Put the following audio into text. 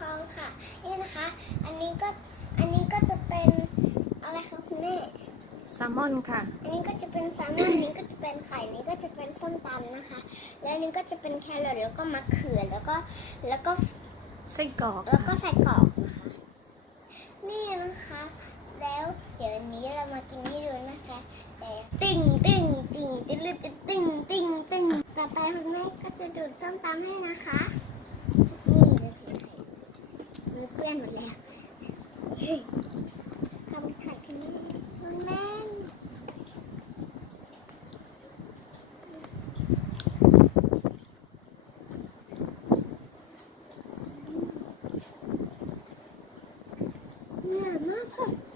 ฟองค่ะ นี่นะคะ อันนี้ก็ อันนี้ก็จะเป็นอะไรคะคุณแม่แซลมอนค่ะ อันนี้ก็จะเป็นแซลมอนอันนี้ก็จะเป็นไข่อันนี้ก็จะเป็นส้มตำนะคะ แล้วอันนี้ก็จะเป็นแครอทแล้วก็มะเขือ แล้วก็ แล้วก็ไส้กรอกแล้วก็ค่ะใส่กรอกนะคะ นี่นะคะ แล้วเดี๋ยววันนี้เรามากินให้ดูนะคะ แต่ติ้งติ้งติ้งติ้งติ้งติ้งติ้งติ้งต่อไปคุณแม่ก็จะดูดส้มตำให้นะคะนี่เลยมื อเปื้อนหมดแล้วทำไข่กันนี่คุณแม่นเนี่ยมากค่ะ